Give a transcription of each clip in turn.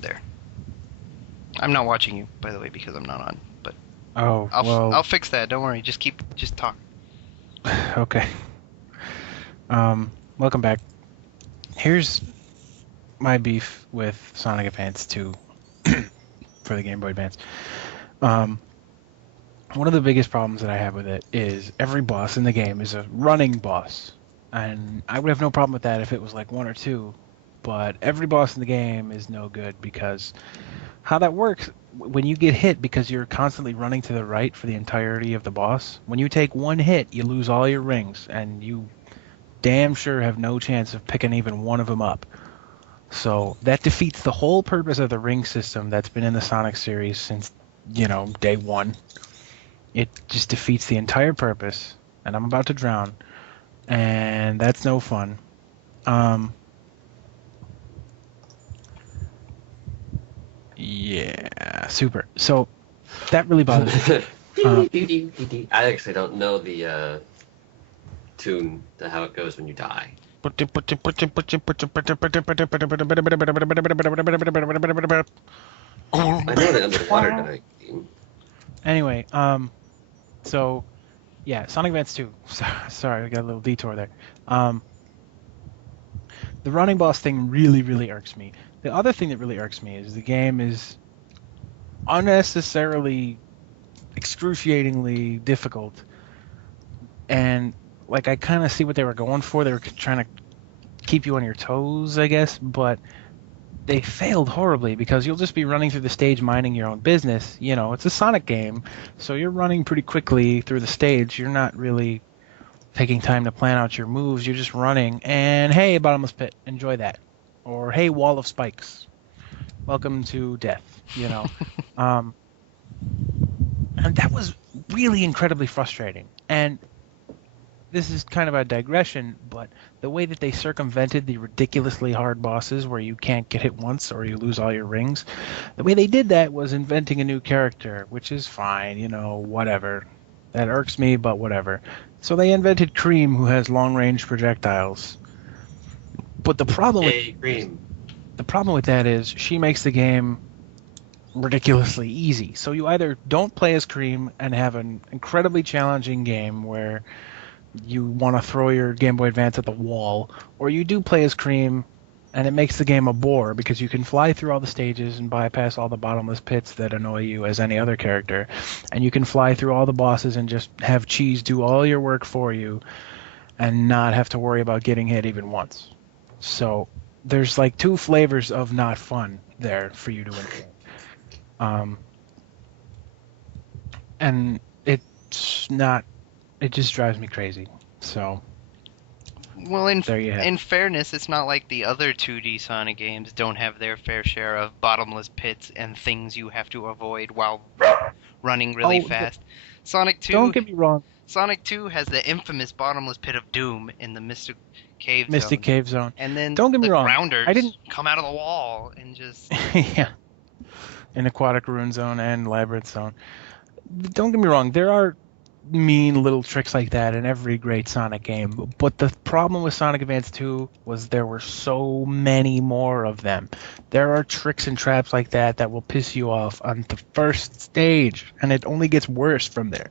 There. I'm not watching you, by the way, because I'm not on. But Oh, I'll well, fix that. Don't worry. Just talk. okay. Welcome back. Here's my beef with Sonic Advance 2 for the Game Boy Advance. Um, One of the biggest problems that I have with it is every boss in the game is a running boss. And I would have no problem with that if it was like one or two, but every boss in the game is no good because how that works when you get hit because you're constantly running to the right for the entirety of the boss, when you take one hit, you lose all your rings and you damn sure have no chance of picking even one of them up. So that defeats the whole purpose of the ring system that's been in the Sonic series since, day one. It just defeats the entire purpose, and I'm about to drown, and that's no fun. Um, yeah, super. So that really bothers me. Um, I actually don't know the tune to how it goes when you die. I know the underwater dying theme. anyway, so yeah, Sonic Advance 2. Sorry, I got a little detour there. Um, the running boss thing really, really irks me. The other thing that really irks me is the game is unnecessarily, excruciatingly difficult. And like I kind of see what they were going for. They were trying to keep you on your toes, I guess, but they failed horribly because you'll just be running through the stage minding your own business. It's a Sonic game, so you're running pretty quickly through the stage. You're not really taking time to plan out your moves. You're just running, and hey, bottomless pit, enjoy that. Or hey, wall of spikes, welcome to death. Um, and that was really incredibly frustrating. And this is kind of a digression, but the way that they circumvented the ridiculously hard bosses where you can't get hit once or you lose all your rings, the way they did that was inventing a new character, which is fine, whatever. That irks me, but whatever. So they invented Cream, who has long-range projectiles. But Yay, Cream. the problem with that is she makes the game ridiculously easy. So you either don't play as Cream and have an incredibly challenging game where you want to throw your Game Boy Advance at the wall, or you do play as Cream and it makes the game a bore because you can fly through all the stages and bypass all the bottomless pits that annoy you as any other character, and you can fly through all the bosses and just have Cheese do all your work for you and not have to worry about getting hit even once. So there's like two flavors of not fun there for you to enjoy. Um, and it's not, it just drives me crazy. So Well, there you have it. in fairness, it's not like the other 2D Sonic games don't have their fair share of bottomless pits and things you have to avoid while running really Oh, fast. don't get me wrong. Sonic 2 has the infamous bottomless pit of doom in the Mystic Cave Mystic Zone. Cave Zone. And then Don't get me the wrong. I grounders didn't. come out of the wall and just Yeah, in Aquatic Ruin Zone and Labyrinth Zone. Don't get me wrong. There are mean little tricks like that in every great Sonic game. But the problem with Sonic Advance 2 was there were so many more of them. There are tricks and traps like that that will piss you off on the first stage, and it only gets worse from there.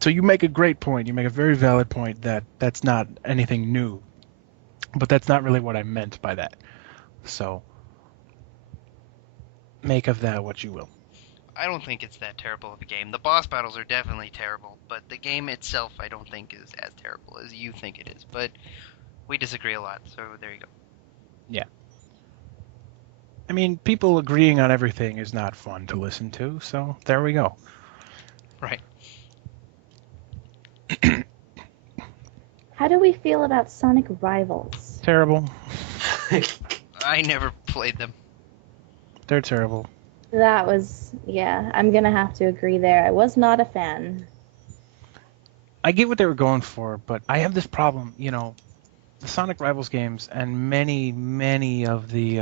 So you make a great point. You make a very valid point that that's not anything new. But that's not really what I meant by that. So make of that what you will. I don't think it's that terrible of a game. The boss battles are definitely terrible, but the game itself I don't think is as terrible as you think it is. But we disagree a lot, so there you go. Yeah. I mean, people agreeing on everything is not fun to listen to, so there we go. Right. How do we feel about Sonic Rivals? Terrible. I never played them. They're terrible. That was, yeah, I'm gonna have to agree there. I was not a fan. I get what they were going for, but I have this problem, the Sonic Rivals games and many, many of the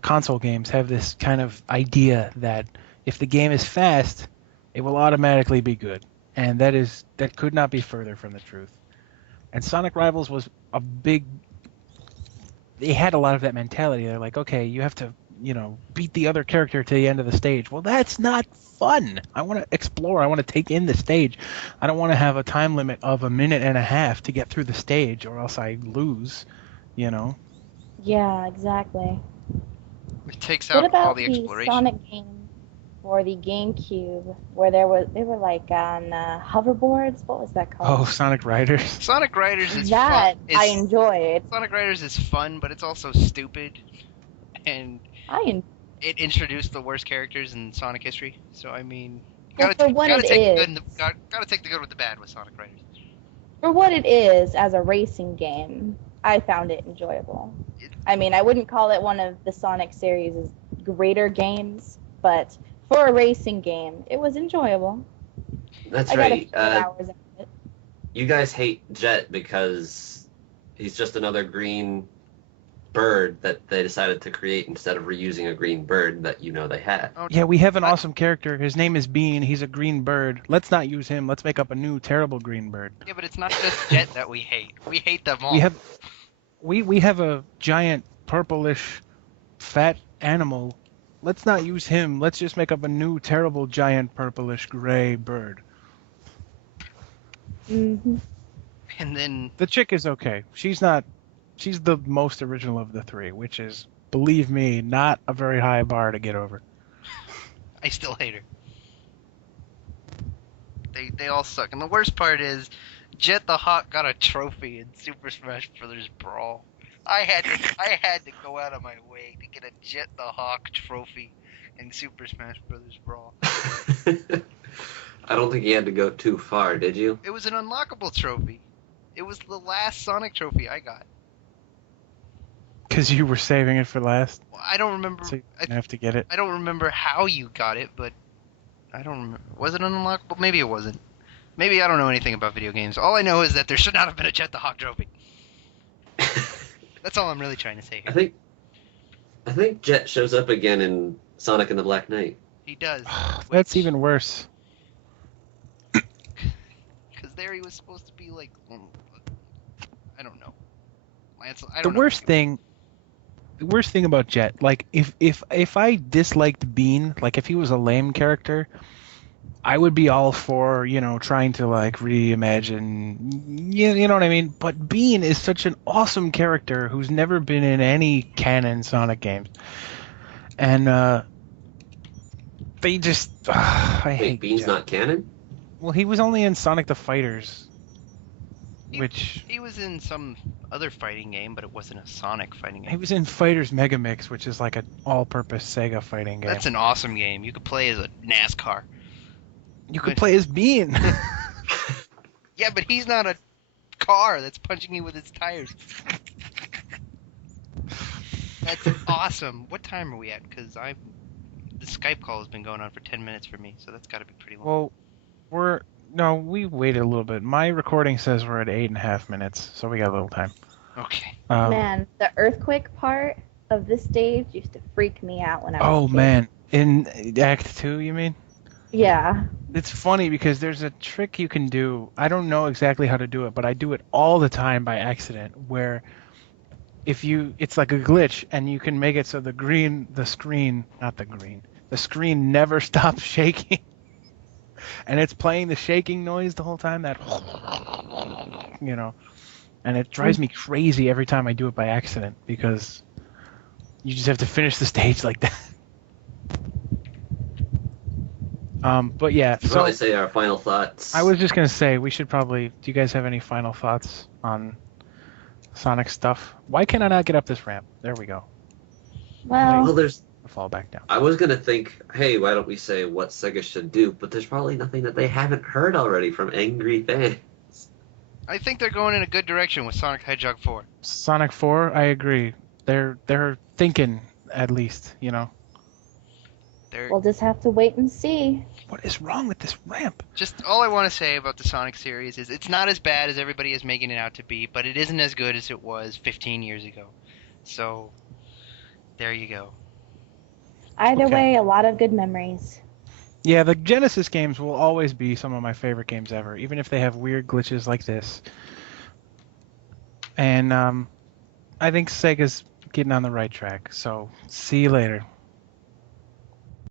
console games have this kind of idea that if the game is fast, it will automatically be good. And that could not be further from the truth. And Sonic Rivals was a big they had a lot of that mentality. They're like, okay, you have to, beat the other character to the end of the stage. Well, that's not fun. I want to explore. I want to take in the stage. I don't want to have a time limit of a minute and a half to get through the stage, or else I lose. Yeah, exactly. It takes What out all about the the exploration. Sonic game for the GameCube, where they were like on hoverboards? What was that Oh, called? Sonic Riders. Sonic Riders is That fun. I enjoyed. Sonic Riders is fun, but it's also stupid, and it introduced the worst characters in Sonic history. So I mean, Well, for what it is, gotta take the good with the bad with Sonic Riders. for what it is as a racing game, I found it enjoyable. I mean, I wouldn't call it one of the Sonic series' greater games, but for a racing game, it was enjoyable. That's I right. got a few hours out of it. You guys hate Jet because he's just another green bird that they decided to create instead of reusing a green bird that they had. Oh, Yeah, we have an awesome character. His name is Bean. He's a green bird. Let's not use him. Let's make up a new terrible green bird. yeah, but it's not just Jet that we hate. We hate them all. We have a giant purplish fat animal. Let's not use him. Let's just make up a new terrible giant purplish gray bird. Mm-hmm. And then The chick is okay. She's the most original of the three, which is, believe me, not a very high bar to get over. I still hate her. They all suck. And the worst part is, Jet the Hawk got a trophy in Super Smash Bros. Brawl. I had to go out of my way to get a Jet the Hawk trophy in Super Smash Bros. Brawl. I don't think you had to go too far, did you? It was an unlockable trophy. It was the last Sonic trophy I got. Because you were saving it for last, Well, I don't remember. so you didn't have to get it. I don't remember how you got it, but I don't remember. Was it unlockable? Maybe it wasn't. Maybe I don't know anything about video games. All I know is that there should not have been a Jet the Hawk trophy. That's all I'm really trying to say here. I think Jet shows up again in Sonic and the Black Knight. He does. That's even worse. Because there he was supposed to be like, I don't know. Lance, I The don't know. worst thing about Jet, like if I disliked Bean, like if he was a lame character, I would be all for, trying to like reimagine, you know what I mean? But Bean is such an awesome character who's never been in any canon Sonic games. And they just I Wait, hate Bean's Jet. not canon? Well, he was only in Sonic the Fighters, which He was in some other fighting game, but it wasn't a Sonic fighting he game. was in Fighters Megamix, which is like an all-purpose Sega fighting game. That's an awesome game. You could play as a NASCAR. You could play as Bean. Yeah, but he's not a car that's punching you with its tires. That's awesome. What time are we at? Because the Skype call has been going on for 10 minutes for me, so that's got to be pretty long. Well, we waited a little bit. My recording says we're at 8.5 minutes, so we got a little time. Okay. Man, the earthquake part of this stage used to freak me out when I was a Oh kid. man, in Act 2, you mean? Yeah. It's funny because there's a trick you can do. I don't know exactly how to do it, but I do it all the time by accident, where it's like a glitch, and you can make it so the screen never stops shaking. And it's playing the shaking noise the whole time, and it drives me crazy every time I do it by accident, because you just have to finish the stage like that. But yeah, Should so probably say our final thoughts. I was just gonna say we should probably. Do you guys have any final thoughts on Sonic stuff? Why can I not get up this ramp? There we go. Well, Well, there's. I'll fall back down. I was gonna think, hey, why don't we say what Sega should do? But there's probably nothing that they haven't heard already from angry fans. I think they're going in a good direction with Sonic the Hedgehog 4. Sonic 4, I agree. They're thinking, at least, we'll just have to wait and see. What is wrong with this ramp? Just all I want to say about the Sonic series is it's not as bad as everybody is making it out to be, but it isn't as good as it was 15 years ago. So, there you go. Either Okay. way, a lot of good memories. Yeah, the Genesis games will always be some of my favorite games ever, even if they have weird glitches like this. And I think Sega's getting on the right track. So see you later.